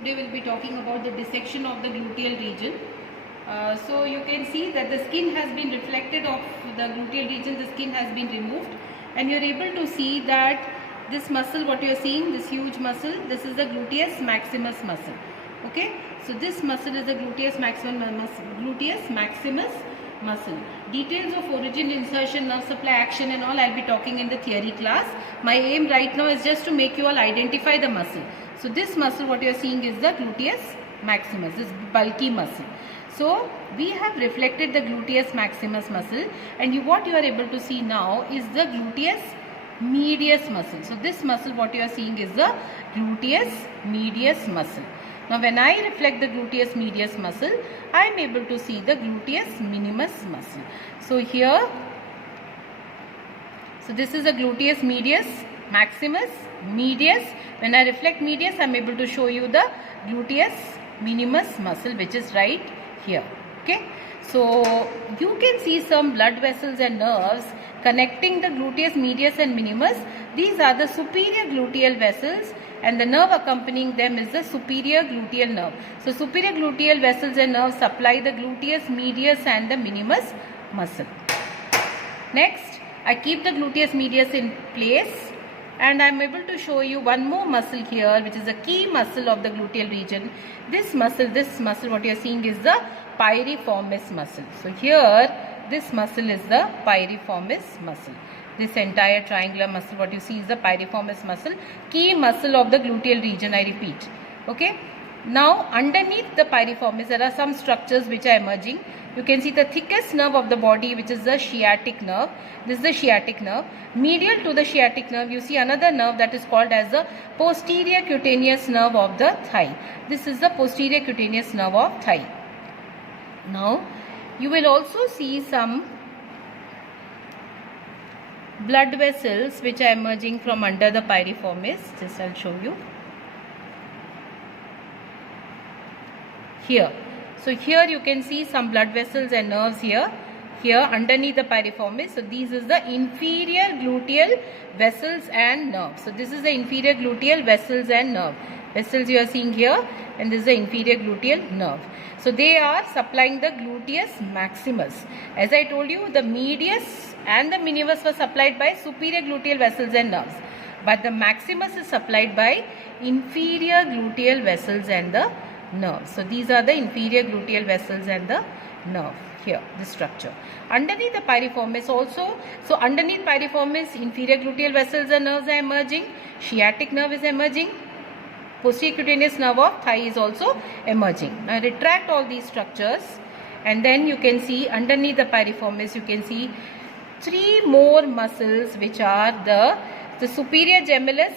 Today we'll be talking about the dissection of the gluteal region. So you can see that the skin has been reflected of the gluteal region, the skin has been removed, and you're able to see that this muscle, what you're seeing, this huge muscle, this is the Gluteus Maximus muscle. Okay, so this muscle is the Gluteus Maximus muscle. Details of origin, insertion, nerve supply, action and all I'll be talking in the theory class. My aim right now is just to make you all identify the muscle. So this muscle what you are seeing is the Gluteus Maximus, this bulky muscle. So we have reflected the Gluteus Maximus muscle, and what you are able to see now is the Gluteus Medius muscle. So this muscle what you are seeing is the Gluteus Medius muscle. Now when I reflect the Gluteus Medius muscle, I am able to see the Gluteus Minimus muscle. So here, so this is the Gluteus Medius, Maximus, Medius. When I reflect Medius, I am able to show you the Gluteus Minimus muscle, which is right here. Okay, so you can see some blood vessels and nerves connecting the Gluteus Medius and Minimus. These are the superior gluteal vessels, and the nerve accompanying them is the superior gluteal nerve. So superior gluteal vessels and nerves supply the Gluteus Medius and the Minimus muscle. Next, I keep the Gluteus Medius in place, and I am able to show you one more muscle here, which is a key muscle of the gluteal region. This muscle what you are seeing is the Piriformis muscle. So here, this muscle is the Piriformis muscle. This entire triangular muscle what you see is the Piriformis muscle, key muscle of the gluteal region, I repeat. Okay. Now underneath the Piriformis there are some structures which are emerging. You can see the thickest nerve of the body, which is the sciatic nerve. This is the sciatic nerve. Medial to the sciatic nerve you see another nerve that is called as the posterior cutaneous nerve of the thigh. This is the posterior cutaneous nerve of thigh. Now you will also see some blood vessels which are emerging from under the Piriformis. Just I'll show you. Here. So here you can see some blood vessels and nerves here underneath the Piriformis. So this is the inferior gluteal vessels and nerves. So this is the inferior gluteal vessels and nerve. Vessels you are seeing here, and this is the inferior gluteal nerve. So they are supplying the Gluteus Maximus. As I told you, the Medius and the Minimus were supplied by superior gluteal vessels and nerves, but the Maximus is supplied by inferior gluteal vessels and the nerves. So these are the inferior gluteal vessels and the nerve. Here, this structure. Underneath the Piriformis also, so underneath Piriformis, inferior gluteal vessels and nerves are emerging, sciatic nerve is emerging, posterior cutaneous nerve of thigh is also emerging. Now retract all these structures, and then you can see underneath the Piriformis you can see three more muscles, which are the superior gemellus,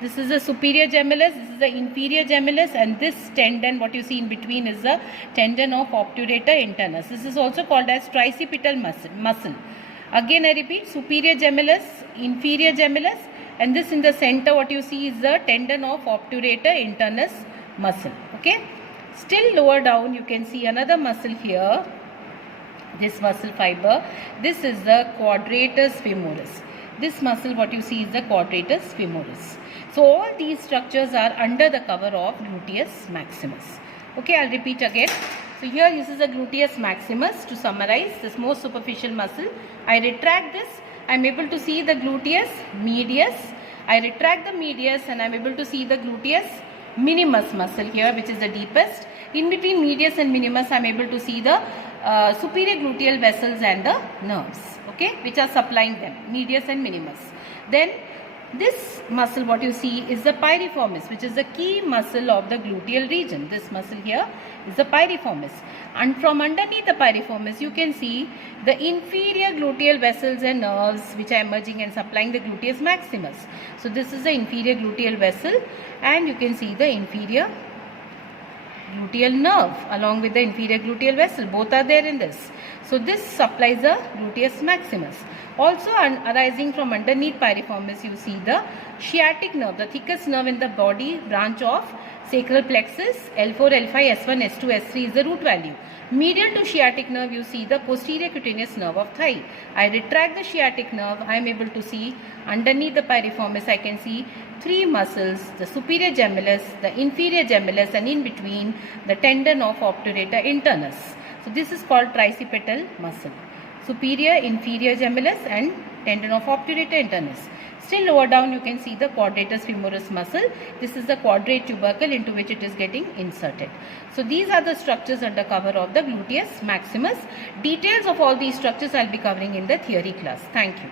this is the superior gemellus, this is the inferior gemellus, and this tendon what you see in between is the tendon of obturator internus. This is also called as tricipital muscle. Again I repeat, superior gemellus, inferior gemellus, and this in the center what you see is the tendon of obturator internus muscle. Okay. Still lower down you can see another muscle here, this muscle fiber. This is the Quadratus Femoris. This muscle what you see is the Quadratus Femoris. So all these structures are under the cover of Gluteus Maximus. Okay, I'll repeat again. So here this is the Gluteus Maximus. To summarize, this most superficial muscle. I retract this. I am able to see the Gluteus Medius. I retract the medius, and I am able to see the Gluteus Minimus muscle here, which is the deepest. In between medius and minimus, I am able to see the superior gluteal vessels and the nerves, okay, which are supplying them, medius and minimus. Then this muscle what you see is the Piriformis, which is the key muscle of the gluteal region. This muscle here is the Piriformis, and from underneath the Piriformis you can see the inferior gluteal vessels and nerves which are emerging and supplying the Gluteus Maximus. So this is the inferior gluteal vessel, and you can see the inferior gluteal nerve along with the inferior gluteal vessel. Both are there in this. So this supplies the gluteus maximus. Also arising from underneath piriformis, you see the sciatic nerve, the thickest nerve in the body, branch of sacral plexus. L4, L5, S1, S2, S3 is the root value. Medial to sciatic nerve, you see the posterior cutaneous nerve of thigh. I retract the sciatic nerve. I am able to see underneath the piriformis, I can see three muscles, the superior gemellus, the inferior gemellus, and in between the tendon of obturator internus. So this is called tricipital muscle. Superior, inferior gemellus and tendon of obturator internus. Still lower down you can see the Quadratus Femoris muscle. This is the quadrate tubercle into which it is getting inserted. So these are the structures under cover of the gluteus maximus. Details of all these structures I will be covering in the theory class. Thank you.